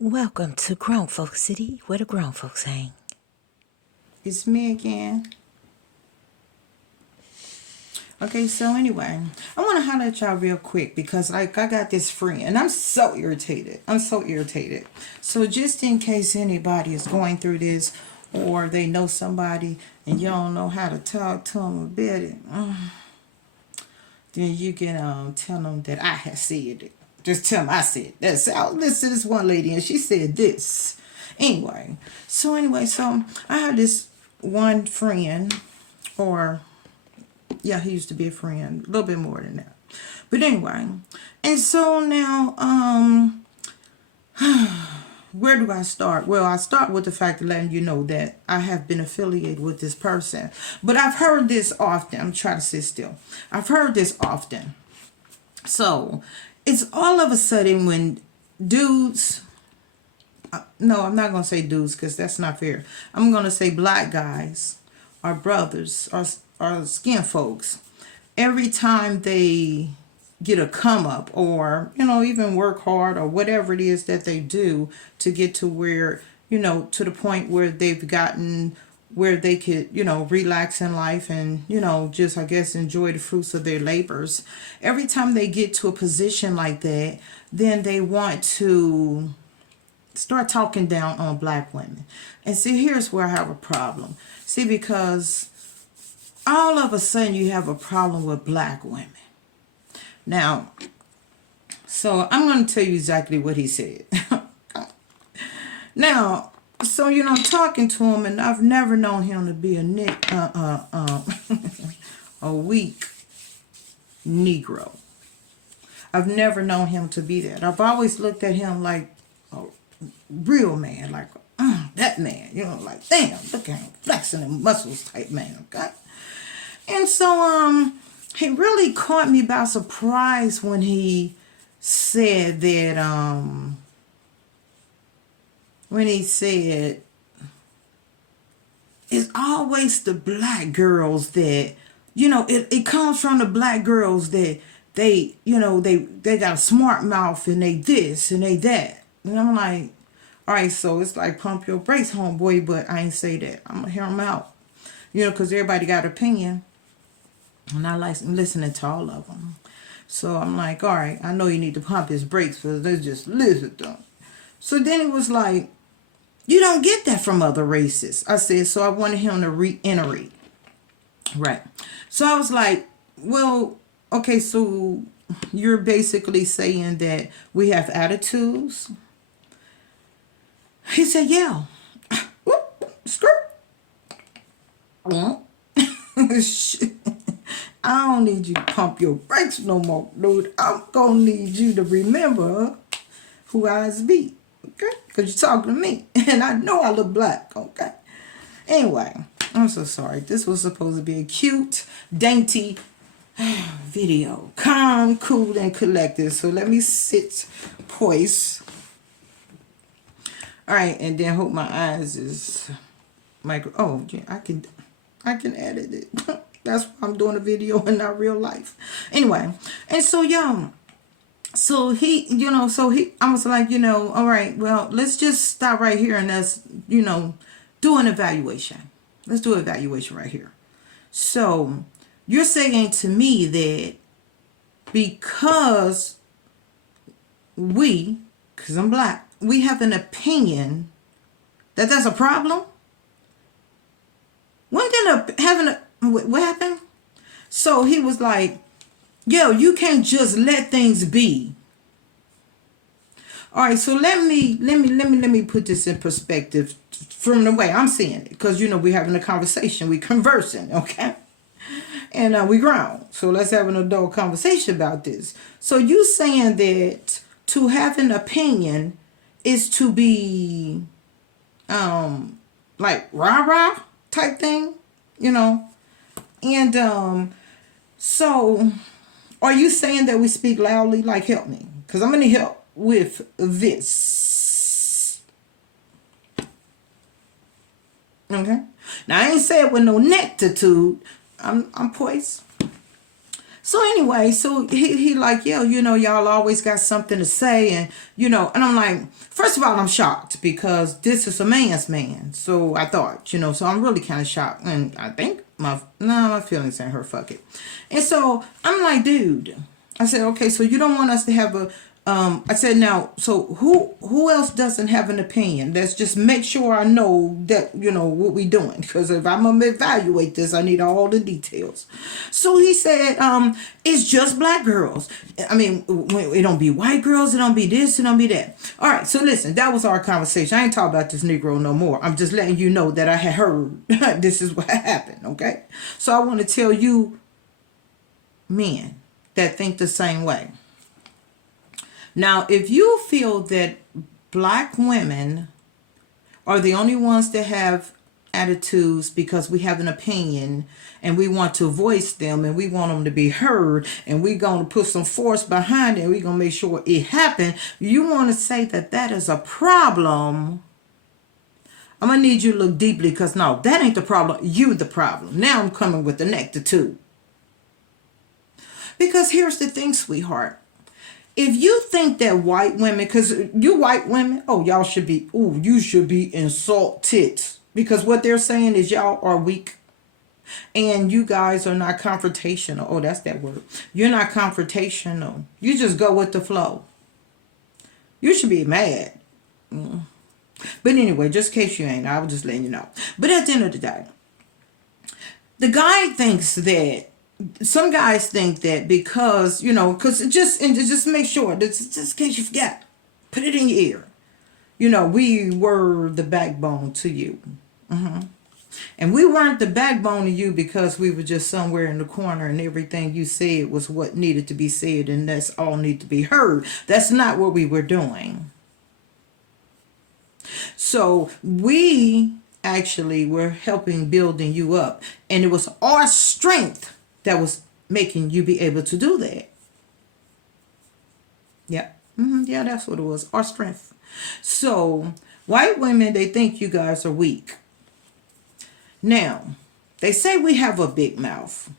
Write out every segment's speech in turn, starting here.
Welcome to Grown Folk City, where the grown folks hang. It's me again. Okay, so anyway, I want to holler at y'all real quick because I got this friend and I'm so irritated. So just in case anybody is going through this or they know somebody and you don't know how to talk to them about it, then you can tell them that I have said it. Just tell them I said this. I listened to this one lady and she said this. So I have this one friend, or yeah, he used to be a friend, a little bit more than that. But anyway, and so now, where do I start? Well, I start with the fact of letting you know that I have been affiliated with this person. But I've heard this often. I'm trying to sit still. I've heard this often. So it's all of a sudden when dudes, no, I'm not going to say dudes because that's not fair. I'm going to say black guys, our brothers, our skin folks, every time they get a come up or, even work hard or whatever it is that they do to get to where, to the point where they've gotten where they could, relax in life and, just, I guess, enjoy the fruits of their labors. Every time they get to a position like that, then they want to start talking down on black women. And see, here's where I have a problem. See, because all of a sudden you have a problem with black women. Now, so I'm going to tell you exactly what he said. Now, so, talking to him, and I've never known him to be a weak Negro. I've never known him to be that. I've always looked at him like a real man, like that man, like, damn, look at him flexing the muscles type man, okay? And so, he really caught me by surprise when he said that, it's always the black girls that, it comes from the black girls that they got a smart mouth and they this and they that. And I'm like, all right, so it's like pump your brakes, homeboy, but I ain't say that. I'm going to hear him out, because everybody got opinion. And I like listening to all of them. So I'm like, all right, I know you need to pump his brakes, but let's just listen to him. So then it was like, you don't get that from other races. I said, so I wanted him to reiterate. Right. So I was like, well, okay, so you're basically saying that we have attitudes? He said, yeah. Skirt. I don't need you to pump your brakes no more, dude. I'm going to need you to remember who I be, okay? Because you're talking to me, and I know I look black, okay? Anyway, I'm so sorry. This was supposed to be a cute, dainty video. Calm, cool, and collected. So let me sit poised. All right, and then hope my eyes is micro. Oh, yeah, I can edit it. That's why I'm doing a video and not real life. Anyway, and so so I was like, all right, well, let's just stop right here and let's, do an evaluation. Let's do an evaluation right here. So you're saying to me that because because I'm black, we have an opinion that that's a problem? When did what happened? So he was like, yo, you can't just let things be. All right, so let me put this in perspective from the way I'm seeing it, because we're having a conversation, we conversing, okay, and we grown. So let's have an adult conversation about this. So you saying that to have an opinion is to be, like rah rah type thing, and so are you saying that we speak loudly? Like, help me, because I'm gonna help with this. Okay. Now I ain't say it with no nectitude. I'm poised. So anyway, so he like, yeah, y'all always got something to say, and and I'm like, first of all, I'm shocked because this is a man's man. So I thought, so I'm really kind of shocked, and I think my feelings ain't hurt. Fuck it. And so I'm like, dude, I said, okay, so you don't want us to have a I said, now, so who else doesn't have an opinion? Let's just make sure I know that, what we doing. Because if I'm going to evaluate this, I need all the details. So he said, it's just black girls. I mean, it don't be white girls. It don't be this. It don't be that. All right. So listen, that was our conversation. I ain't talking about this Negro no more. I'm just letting you know that I had heard this is what happened. Okay. So I want to tell you men that think the same way. Now, if you feel that black women are the only ones that have attitudes because we have an opinion and we want to voice them and we want them to be heard and we're going to put some force behind it and we're going to make sure it happens, you want to say that that is a problem, I'm going to need you to look deeply, because no, that ain't the problem. You the problem. Now I'm coming with the nectar too. Because here's the thing, sweetheart. If you think that white women, because you white women, y'all should be, you should be insulted. Because what they're saying is y'all are weak. And you guys are not confrontational. Oh, that's that word. You're not confrontational. You just go with the flow. You should be mad. But anyway, just in case you ain't, I was just letting you know. But at the end of the day, the guy thinks that, some guys think that because, because just make sure, just in case you forgot, put it in your ear. We were the backbone to you. And we weren't the backbone to you because we were just somewhere in the corner and everything you said was what needed to be said and that's all need to be heard. That's not what we were doing. So we actually were helping building you up, and it was our strength that was making you be able to do that. Yeah. Yeah, that's what it was. Our strength. So white women, they think you guys are weak. Now, they say we have a big mouth,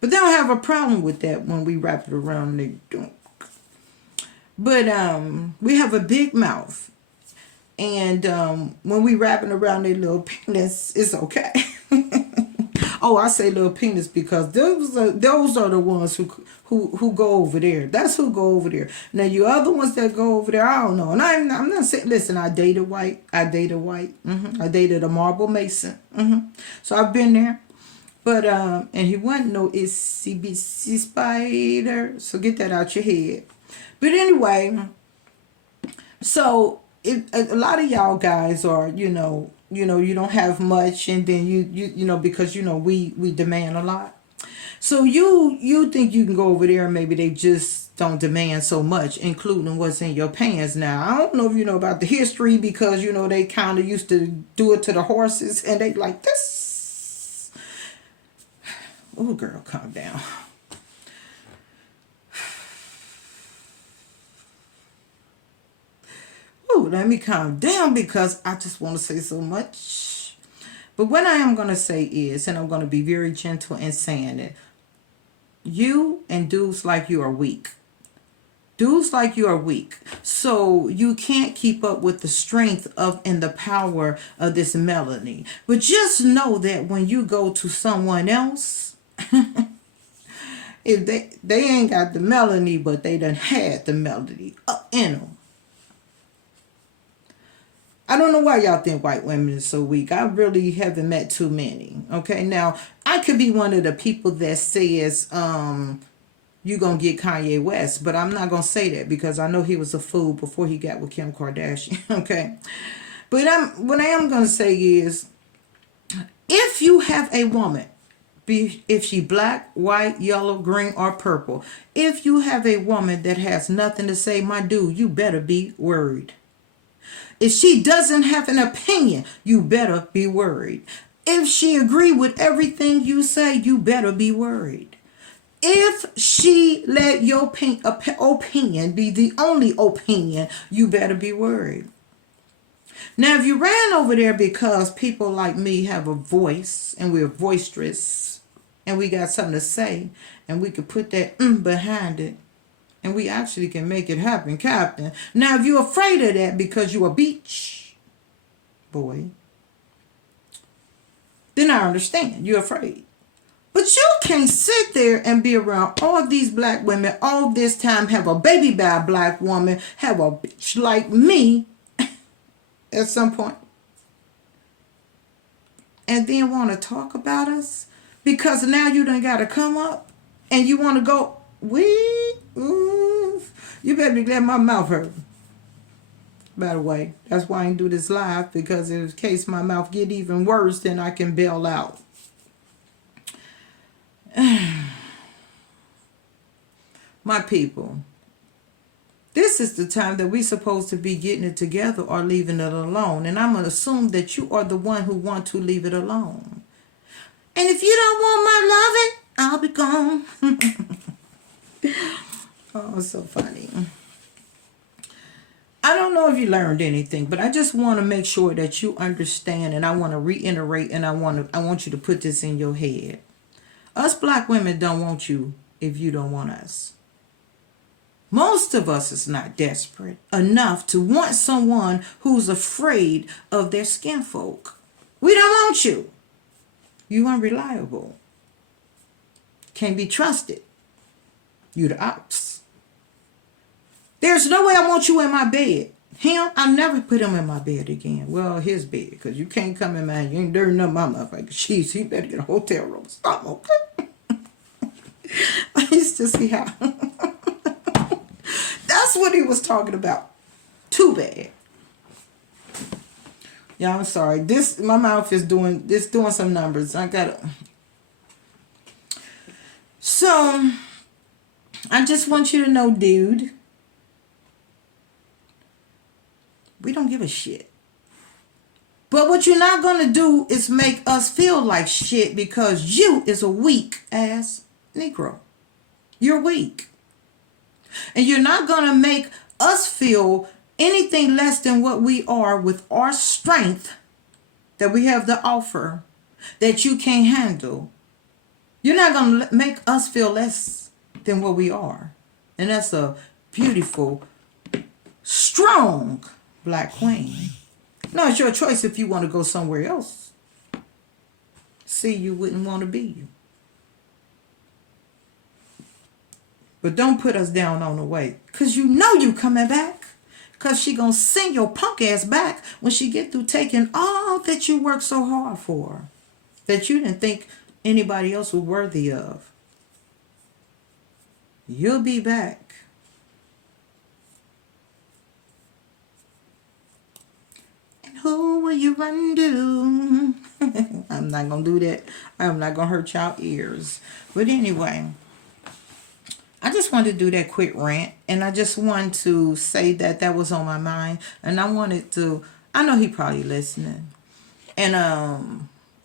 but they don't have a problem with that when we wrap it around their dunk. But we have a big mouth. And when we wrap it around their little penis, it's okay. Oh, I say little penis because those are the ones who go over there. That's who go over there. Now, you other ones that go over there, I don't know. And I'm not saying, listen, I dated white. I dated a marble mason. So I've been there. But, and he wasn't no itsy spider. So get that out your head. But anyway, so a lot of y'all guys are, you don't have much, and then you because we demand a lot. So you think you can go over there and maybe they just don't demand so much, including what's in your pants. Now, I don't know if you know about the history, because they kind of used to do it to the horses, and they like this. Oh, girl, calm down. Oh, let me calm down because I just want to say so much. But what I am going to say is, and I'm going to be very gentle in saying it, you and dudes like you are weak. Dudes like you are weak. So you can't keep up with the strength of and the power of this melody. But just know that when you go to someone else, if they ain't got the melody, but they done had the melody up in them. I don't know why y'all think white women are so weak. I really haven't met too many. Okay, now I could be one of the people that says you gonna get Kanye West, but I'm not gonna say that because I know he was a fool before he got with Kim Kardashian. Okay, but what I am gonna say is, if you have a woman, if she black, white, yellow, green, or purple, if you have a woman that has nothing to say, my dude, you better be worried. If she doesn't have an opinion, you better be worried. If she agree with everything you say, you better be worried. If she let your opinion be the only opinion, you better be worried. Now, if you ran over there because people like me have a voice and we're boisterous and we got something to say And we could put that behind it. And we actually can make it happen, Captain. Now, if you're afraid of that because you're a beach boy, then I understand. You're afraid. But you can't sit there and be around all these black women all this time, have a baby by a black woman, have a bitch like me at some point, and then want to talk about us because now you done got to come up and you want to go, you better be glad my mouth hurt. By the way, that's why I didn't do this live, because in case my mouth get even worse, then I can bail out. My people, this is the time that we're supposed to be getting it together or leaving it alone. And I'm going to assume that you are the one who want to leave it alone. And if you don't want my loving, I'll be gone. Oh, so funny. I don't know if you learned anything, but I just want to make sure that you understand, and I want to reiterate, and I want you to put this in your head. Us black women don't want you if you don't want us. Most of us is not desperate enough to want someone who's afraid of their skin folk. We don't want you. You unreliable. Can't be trusted. You the ops. There's no way I want you in my bed. Him, I'll never put him in my bed again. Well, his bed, because you can't come in mine. You ain't dirty enough my motherfucker. Jeez, he better get a hotel room. Stop, okay? I used to see how. That's what he was talking about. Too bad. Yeah, I'm sorry. My mouth is doing some numbers. I gotta. So, I just want you to know, dude, we don't give a shit. But what you're not going to do is make us feel like shit, because you is a weak ass Negro. You're weak. And you're not going to make us feel anything less than what we are with our strength that we have to offer that you can't handle. You're not going to make us feel less than what we are. And that's a beautiful, strong black queen. No, it's your choice if you want to go somewhere else. See, you wouldn't want to be you. But don't put us down on the way, because you know you coming back. Because she going to send your punk ass back when she get through taking all that you worked so hard for, that you didn't think anybody else was worthy of. You'll be back. And who will you run to? I'm not going to do that. I'm not going to hurt y'all ears. But anyway, I just wanted to do that quick rant, and I just wanted to say that was on my mind, and I wanted to, I know he probably listening, and I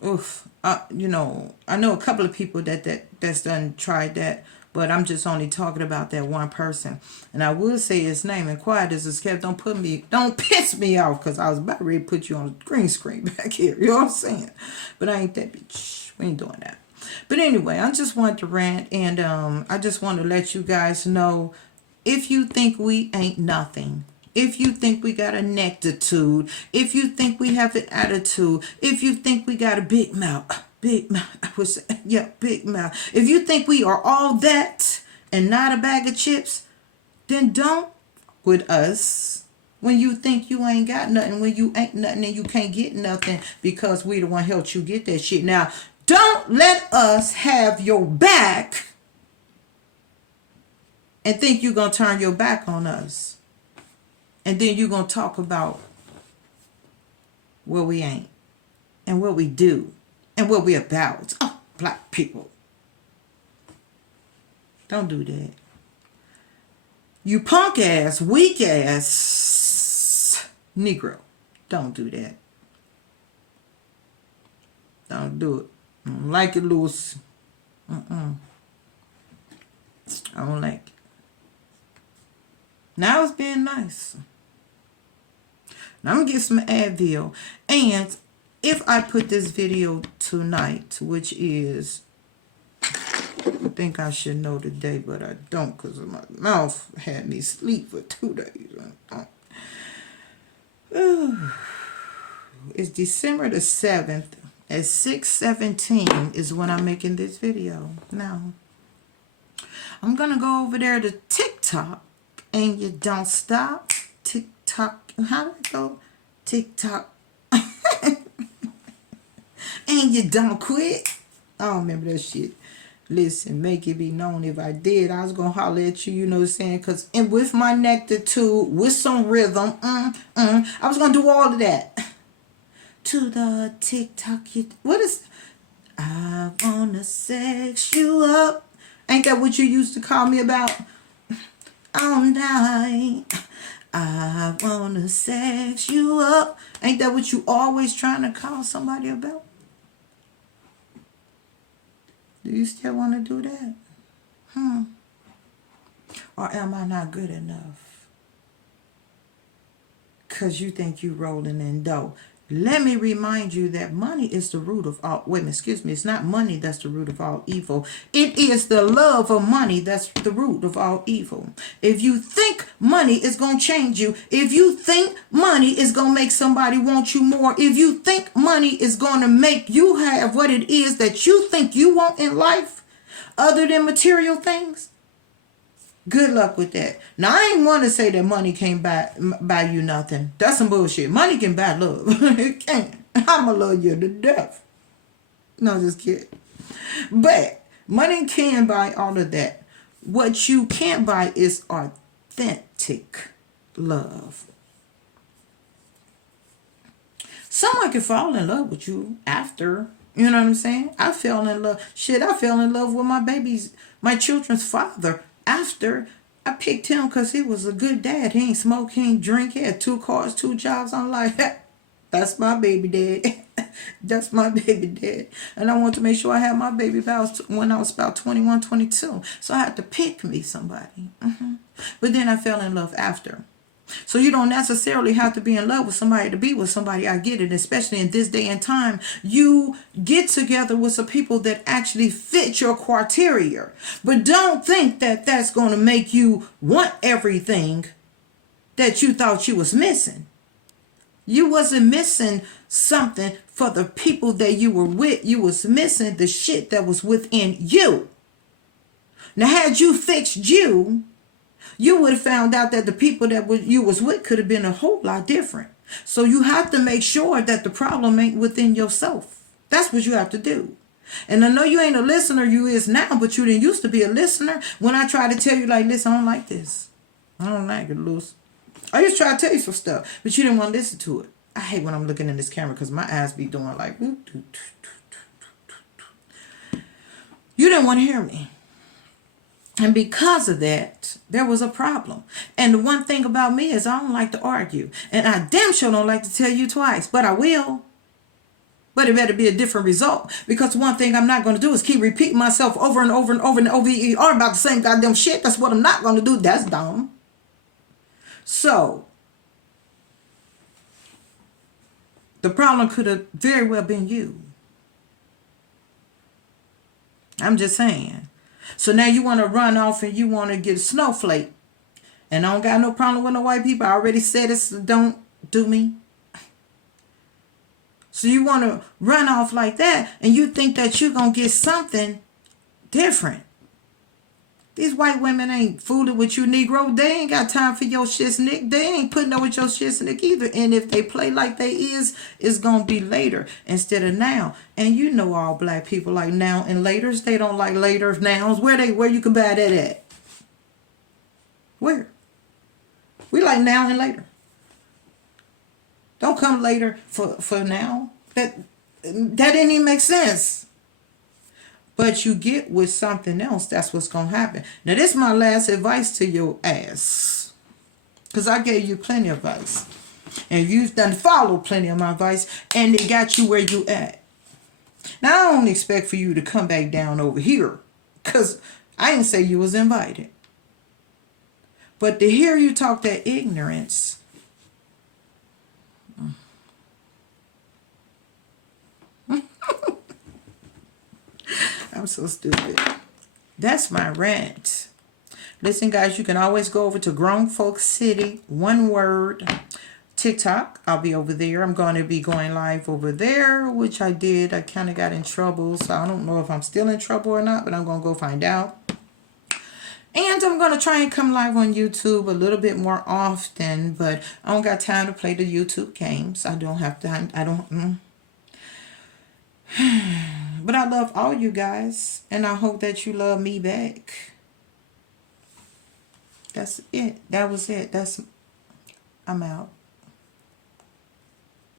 know a couple of people that's done tried that, but I'm just only talking about that one person, and I will say his name, and quiet as it's kept, don't piss me off, because I was about ready to put you on the green screen back here, you know what I'm saying, but I ain't that bitch, we ain't doing that. But anyway, I just wanted to rant, and I just want to let you guys know, if you think we ain't nothing, if you think we got a nectitude, if you think we have an attitude, if you think we got a big mouth, big mouth, if you think we are all that and not a bag of chips, then don't with us when you think you ain't got nothing, when you ain't nothing and you can't get nothing, because we the one helped you get that shit. Now, don't let us have your back and think you're going to turn your back on us. And then you're going to talk about what we ain't and what we do and what we about. Oh, black people. Don't do that. You punk ass, weak ass Negro. Don't do that. Don't do it. I don't like it, Lewis. I don't like it. Now it's being nice. Now I'm going to get some Advil. And if I put this video tonight, which is I think I should know today, but I don't because my mouth had me sleep for 2 days. It's December the 7th at 6:17 is when I'm making this video. Now, I'm going to go over there to TikTok, and you don't stop. TikTok, how did it go? TikTok. And you don't quit. I don't remember that shit. Listen, make it be known if I did, I was going to holler at you, you know what I'm saying? Because and with my nectitude, with some rhythm, I was going to do all of that. To the TikTok, what is, I want to sex you up. Ain't that what you used to call me about? All night. I want to sex you up. Ain't that what you always trying to call somebody about? Do you still want to do that? Or am I not good enough? Because you think you rolling in dough. Let me remind you that money is the root of all, wait a minute, excuse me, it's not money that's the root of all evil. It is the love of money that's the root of all evil. If you think money is going to change you, if you think money is going to make somebody want you more, if you think money is going to make you have what it is that you think you want in life, other than material things, good luck with that. Now, I ain't want to say that money can't buy you nothing. That's some bullshit. Money can buy love. It can. I'ma love you to death. No, just kidding. But money can buy all of that. What you can't buy is authentic love. Someone can fall in love with you after. You know what I'm saying? I fell in love. Shit, I fell in love with my children's father after I picked him because he was a good dad. He ain't smoke, he ain't drink, he had 2 cars, 2 jobs. I'm like, that's my baby dad. That's my baby dad. And I want to make sure I had my baby when I was about 21, 22. So I had to pick me somebody. But then I fell in love after. So you don't necessarily have to be in love with somebody to be with somebody. I get it, especially in this day and time. You get together with some people that actually fit your criteria. But don't think that that's going to make you want everything that you thought you was missing. You wasn't missing something for the people that you were with. You was missing the shit that was within you. Now, had you fixed you, you would have found out that the people that you was with could have been a whole lot different. So you have to make sure that the problem ain't within yourself. That's what you have to do. And I know you ain't a listener, you is now, but you didn't used to be a listener. When I try to tell you like, listen, I don't like this. I don't like it, Luce. I just try to tell you some stuff, but you didn't want to listen to it. I hate when I'm looking in this camera because my eyes be doing like, you didn't want to hear me. And because of that, there was a problem. And the one thing about me is I don't like to argue. And I damn sure don't like to tell you twice. But I will. But it better be a different result. Because one thing I'm not going to do is keep repeating myself over and over and over and over about the same goddamn shit. That's what I'm not going to do. That's dumb. So, the problem could have very well been you. I'm just saying. So now you want to run off and you want to get a snowflake. And I don't got no problem with no white people. I already said it, so don't do me. So you want to run off like that and you think that you're going to get something different. These white women ain't fooling with you, Negro. They ain't got time for your shits, Nick. They ain't putting up with your shits, Nick, either. And if they play like they is, it's going to be later instead of now. And you know all black people like now and laters. They don't like later nows. Where you can buy that at? Where? We like now and later. Don't come later for now. That didn't even make sense. But you get with something else, that's what's going to happen. Now, this is my last advice to your ass. Because I gave you plenty of advice. And you've done followed plenty of my advice. And it got you where you at. Now, I don't expect for you to come back down over here. Because I didn't say you was invited. But to hear you talk that ignorance. I'm so stupid. That's my rant. Listen, guys, you can always go over to Grown Folk City, one word, TikTok. I'll be over there. I'm going to be going live over there, which I did. I kind of got in trouble, so I don't know if I'm still in trouble or not, but I'm going to go find out. And I'm going to try and come live on YouTube a little bit more often, but I don't got time to play the YouTube games. I don't have time. I don't. But I love all you guys, and I hope that you love me back. That's it. That was it. I'm out.